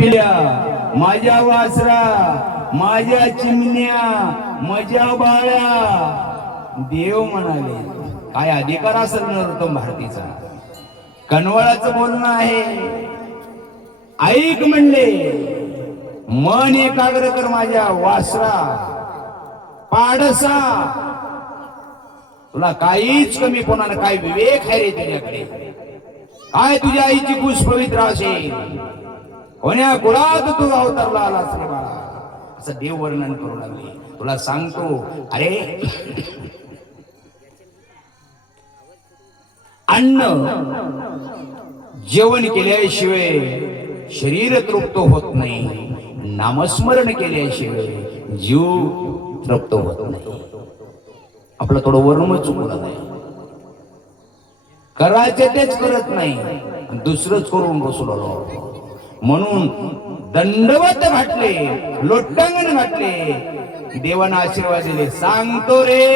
माझ्या वासरा, माझ्या चिमण्या, माझ्या बाळा, देव म्हणाले. काय अधिकार असेल नरोत्तम भारतीचा? कनवळाचं बोलणं आहे. ऐक म्हणले, मन एकाग्र कर माझ्या वासरा, पाडसा. तुला काहीच कमी कोणाला काय विवेक आहे रे तुझ्याकडे? काय तुझ्या आईची कुश पवित्र असेल? कोण्या कुळात तू अवतारला आलास रे बाळा? असं देव वर्णन करू लागले. तुला सांगतो, अरे अन्न जेवण केल्याशिवाय शरीर तृप्त होत नाही, नामस्मरण केल्याशिवाय जीव तृप्त होत नाही. आपलं थोडं वर्म चुकलं नाही, करायचे तेच करत नाही, दुसरंच करून बसलो. म्हणून दंडवत घातले, लोटांगण घातले, देवानं आशीर्वाद दिले. सांगतो रे,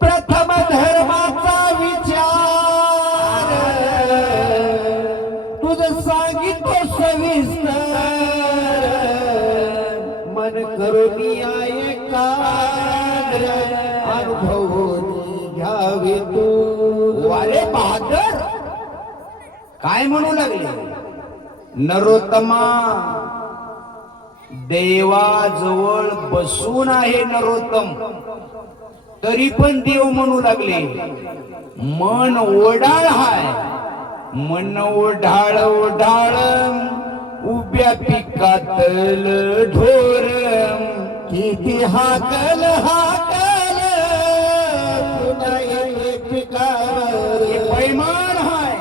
प्रथम धर्माचा विचार तुझं सांगितो सविस्तर, मन करून अनुभव घ्यावे तू. वारे बहादर काय म्हणू लागले? नरोत्तमा, देवाजवळ बसून आहे नरोत्तम, तरी पण देव म्हणू लागले. मन ओढाळ हाय, मन ओढाळ ओढाळ, उभ्या पिकातल ढोर, किती हाकल हाकल पैमान हाय.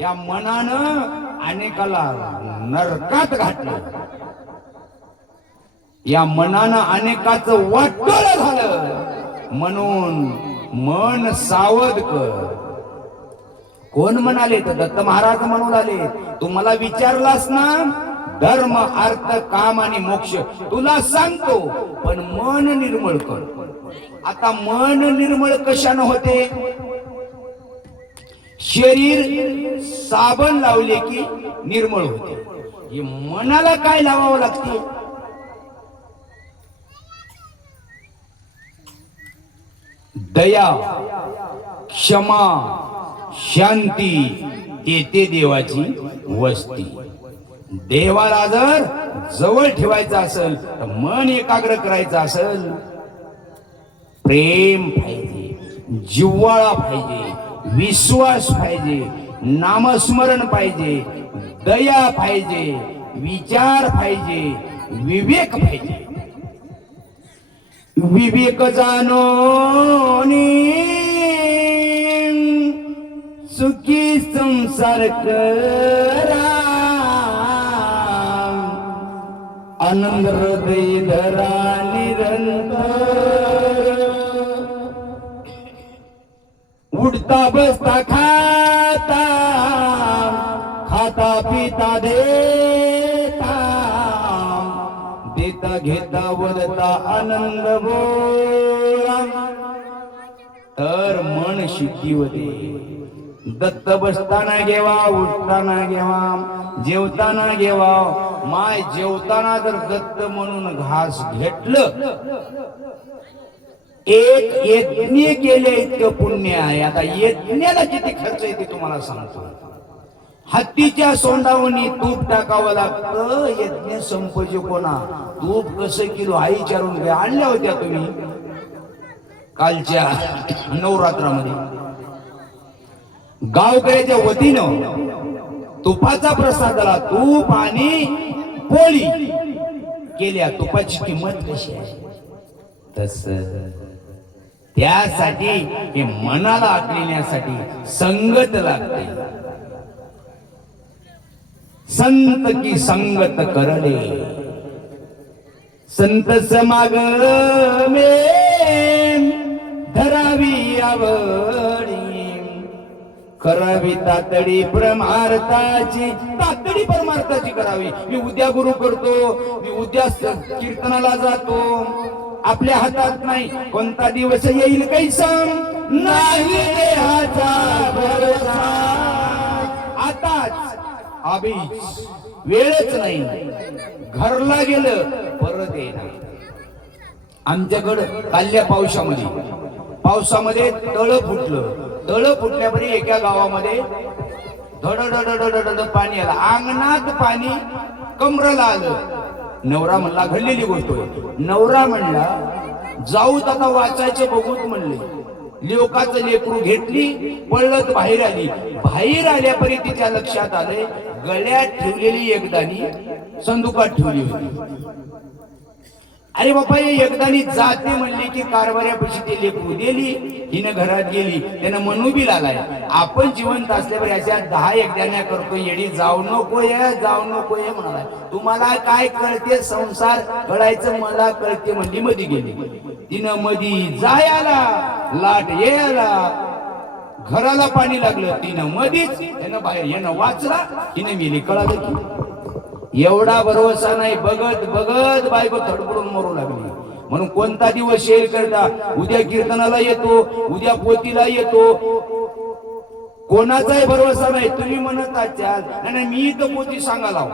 या मनानं अनेकाला नरकात घातलं, या मनानं अनेकाचं वाटोळ झालं. म्हणून मन सावध कर. कोण म्हणाले? तर दत्त महाराज म्हणून आले. तू मला विचारलास ना, धर्म अर्थ काम आणि मोक्ष तुला सांगतो, पण मन निर्मळ कर. आता मन निर्मळ कशानं होते? शरीर साबण लावले की निर्मळ होते. हे मनाला काय लावावं लागते? दया, क्षमा, शांती, येते देवाची वस्ती. देवाला जर जवळ ठेवायचं असेल, तर मन एकाग्र करायचं असेल, प्रेम पाहिजे, जिव्हाळा पाहिजे, विश्वास पाहिजे, नामस्मरण पाहिजे, दया पाहिजे, विचार पाहिजे, विवेक पाहिजे. विवेक जाणोनी सुखी संसार करा, आनंद हृदय धरा निरंतर. उठता बसता खाता, खाता पिता देता, देता घेता वदता आनंद बोला, तर मन शुद्धी होते. दत्त बसताना घेवा, उठताना घेवा, जेवताना घेवा. माय जेवताना जर दत्त म्हणून घास घेतलं, एक यज्ञ केले इतकं पुण्य आहे. आता यज्ञाला किती खर्च येते तुम्हाला सांगतो. हत्तीच्या सोंडावणी तूप टाकावं लागतं. यज्ञ संपजे कोणा? तूप कसं किलो आई विचारून घ्या. आणल्या होत्या तुम्ही कालच्या नवरात्रामध्ये. गावकऱ्याच्या वतीनं तुपाचा प्रसाद आला. तूप आणि पोळी केल्या. तुपाची किंमत कशी आहे? तस त्यासाठी हे मनाला आटण्यासाठी संगत लागते. संत की संगत करले, संत समागमे धरावी आवडी, करावी तातडी परमार्थाची. तातडी परमार्थाची करावी. मी उद्या गुरु करतो, मी उद्या कीर्तनाला जातो, आपल्या हातात नाही. कोणता दिवस येईल काही सांग नाही, देहाचा भरोसा. आताच आबीज वेळच नाही, घरला गेलं परत येणार. आमच्याकडं कालल्या पावसामध्ये तळ फुटल्यापरी एका गावामध्ये धड पाणी आलं, अंगणात पाणी कमरेला आलं. नवरा म्हणला, घडलेली गोष्ट होय. नवरा म्हणला, जाऊ आता वाचायचं बघूत म्हणले. लोकांचं लेकरू घेतली, पळत बाहेर आली. बाहेर आल्यापरी तिच्या लक्षात आले, गळ्यात ठेवलेली एकदाणी संदुकात ठेवली होती. अरे बापा, एकदाणी जाते म्हणले की कारभाऱ्यापाशी ते लेकरू दिली, हिनं घरात गेली, त्यानं मनू बी लालाय. आपण जिवंत असल्यावर याच्या 10 एकदाण्या करतो. येडी जाऊ नकोय म्हणाला. तुम्हाला काय कळते संसार कळायचं, मला कळते म्हणली मधी गेली. तिनं मधी जायला लाट यायला, घराला पाणी लागलं, तिनं मधीच, त्यानं बाहेर येणं वाचला, तिनं गेली. कळालं की एवढा भरोसा नाही. बघत बायको थडपडून मरू लागली. म्हणून कोणता दिवस शेअर करता, उद्या कीर्तनाला येतो, उद्या पोतीला येतो, कोणाचाही भरोसा नाही. तुम्ही म्हणत आहात नाही, मी तर पोती सांगायला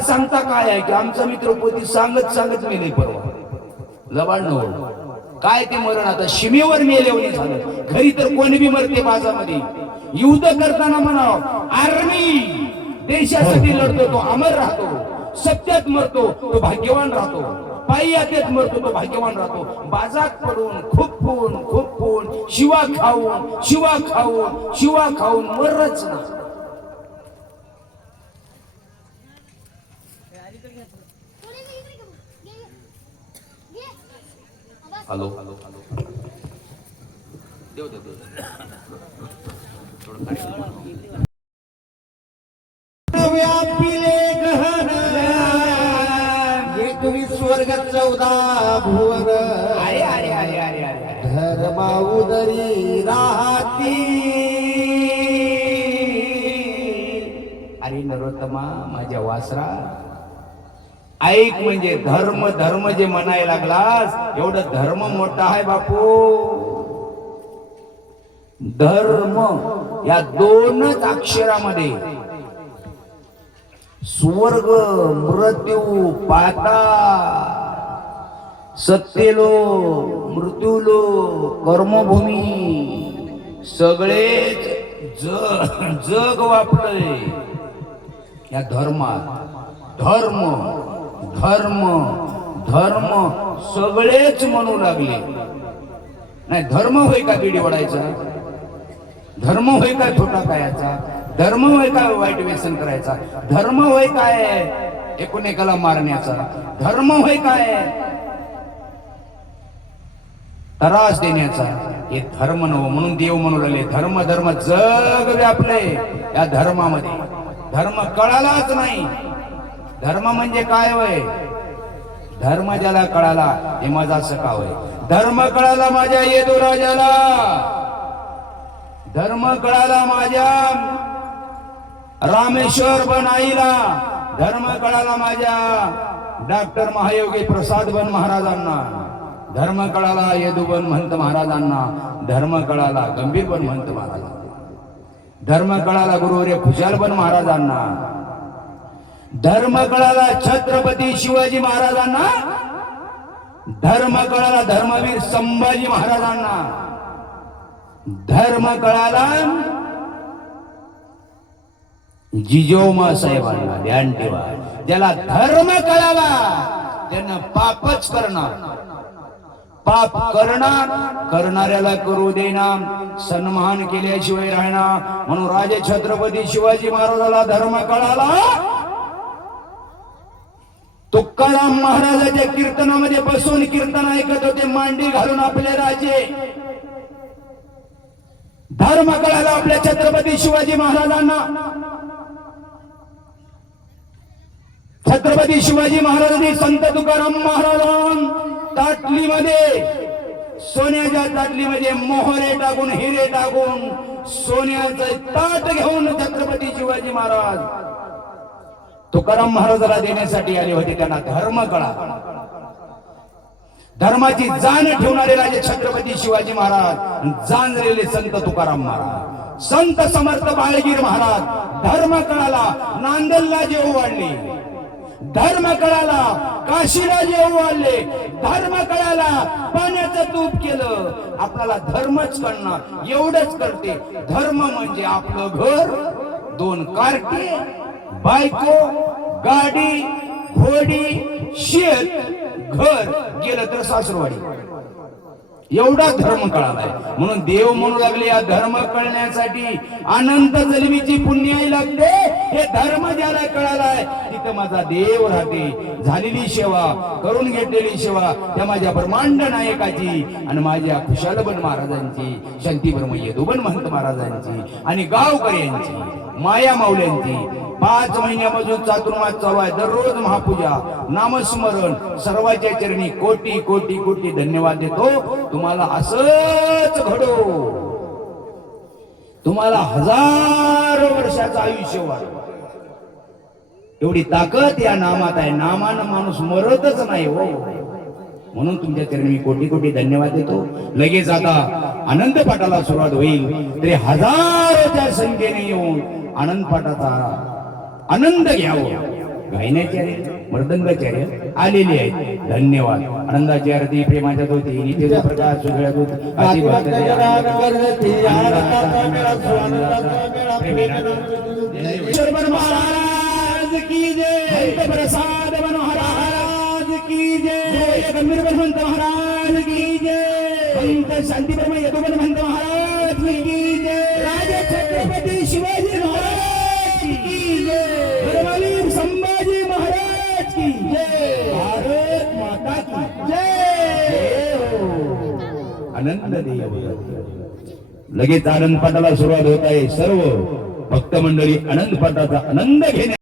सांगता काय आहे की आमचा मित्र पोती सांगत मेले परवा. लबाड नव्हतं काय ते मरण आता सीमेवर मेल्यावर झालं. घरी तर कोणी बी मरते बाजामध्ये. युद्ध करताना म्हणाव, आर्मी देशासाठी लढतो तो अमर राहतो, सत्यात मरतो तो भाग्यवान राहतो, पायी यातेत मरतो तो भाग्यवान राहतो. बाजात पडून खूप शिवा खाऊन मरच ना. हॅलो व्यापिले हे तुम्ही स्वर्ग 14 भुवन. अरे धर्मा उदरी राहती. अरे नरोत्तमा, माझ्या वासरा ऐक. म्हणजे धर्म जे म्हणायला लागलास, एवढं धर्म मोठा आहे बापू. धर्म या 2च अक्षरामध्ये स्वर्ग, मृत्यू, पाताळ, सत्यलो, मृत्यूलो, कर्मभूमी सगळेच जग वापरले या धर्मात. धर्म सगळेच म्हणू लागले. नाही, धर्म होय का बिडी ओढायचा? धर्म होय का छोटा कायाचा? धर्म होय का वाईट व्यसन करायचा? धर्म होय काय एकोणेकाला मारण्याचा? धर्म होय काय त्रास देण्याचा? हे धर्म नव. म्हणून देव म्हणू लागले, धर्म जग व्यापले या धर्मामध्ये. धर्म कळालाच नाही. धर्म म्हणजे काय होय? धर्म ज्याला कळाला हे माझा सखा होय. धर्म कळाला माझ्या येदू राजाला, धर्म कळाला माझ्या रामेश्वर बनाईला, धर्म कळाला माझ्या डॉक्टर महायोगी प्रसाद बन महाराजांना, धर्म कळाला येदुबन महंत महाराजांना, धर्म कळाला गंभीर बन महंत महाराजांना, धर्म कळाला गुरुवर्य खुशाल बन महाराजांना, धर्म कळाला छत्रपती शिवाजी महाराजांना, धर्म कळाला धर्मवीर संभाजी महाराजांना, धर्म कळाला जिजोमा साहेबांना. ध्यान ठेवा, ज्याला धर्म कळाला त्यानं पापच करणार. पाप करणाऱ्याला करू देणार, सन्मान केल्याशिवाय राहणार. म्हणून राजे छत्रपती शिवाजी महाराजाला धर्म कळाला. तुकाराम महाराजाच्या कीर्तनामध्ये बसून कीर्तन ऐकत होते, मांडी घालून आपले राजे. धर्म कळाला आपल्या छत्रपती शिवाजी महाराजांना. छत्रपती शिवाजी महाराजांनी संत तुकाराम महाराजां ताटलीमध्ये, सोन्याच्या ताटलीमध्ये मोहरे टाकून, हिरे टाकून, सोन्याचं ताट घेऊन छत्रपती शिवाजी महाराज तुकाराम महाराजाला देण्यासाठी आले होते. त्यांना धर्म कळा. धर्माची जाण ठेवणारे राजे छत्रपती शिवाजी महाराज, जाणलेले संत तुकाराम महाराज, संत समर्थ बाळगीर महाराज धर्म कळाला नांदेडला जेव वाढले, धर्म कळाला काशीला जेव वाढले, धर्म कळाला पाण्याचं तूप केलं. आपल्याला धर्मच कळणार, एवढंच कळते. धर्म म्हणजे आपलं घर, 2 कारटे, बायको, गाडी, घोडी, शेत, घर, गेलं तर सासरवाडी. एवढा धर्म कळालाय. म्हणून देव म्हणू लागले या धर्म कळण्यासाठी अनंत जन्मीची पुण्याई लागते. हे धर्म ज्याला कळालाय तिथं माझा देव राहते. झालेली सेवा, करून घेतलेली सेवा त्या माझ्या ब्रह्मांड नायकाची आणि माझ्या खुशालबन महाराजांची, शांतीब्रह्म यदुबन महंत महाराजांची आणि गावकऱ्यांची, माया माऊल्यांची. 5 महिन्यापासून चातुर्मास चालू आहे. दररोज महापूजा, नामस्मरण, सर्वांच्या चरणी कोटी कोटी कोटी धन्यवाद देतो. तुम्हाला असंच घडो, तुम्हाला हजारो वर्षाचं आयुष्य वाढो. एवढी ताकद या नामात आहे. नामानं माणूस मरतच नाही हो. म्हणून तुमच्या चरणी मी कोटी कोटी धन्यवाद देतो. लगेच आता आनंद पाठाला सुरुवात होईल. तरी हजारोच्या संख्येने येऊन आनंद पाठाचा आनंद घ्यावं. गायनाचार्य, मृदंगाचार्य आलेले आहेत. धन्यवाद. आनंदाची आरती प्रेमाच्या होती, नित्य प्रकाश सुगळ्यात होती. महाराज की जय. प्रसाद महाराज की जय. गंभीर महंत महाराज की जय. संत शांतीब्रह्म यदुबन महंत महाराज की जय. राजे छत्रपती शिवाजी महाराज की जय. धर्मवीर संभाजी महाराज की जय. भारत माता की जय. आनंद देव. लगेच आनंद पाठाला सुरुवात होत आहे. सर्व भक्त मंडळी आनंद पाठाचा आनंद घेणे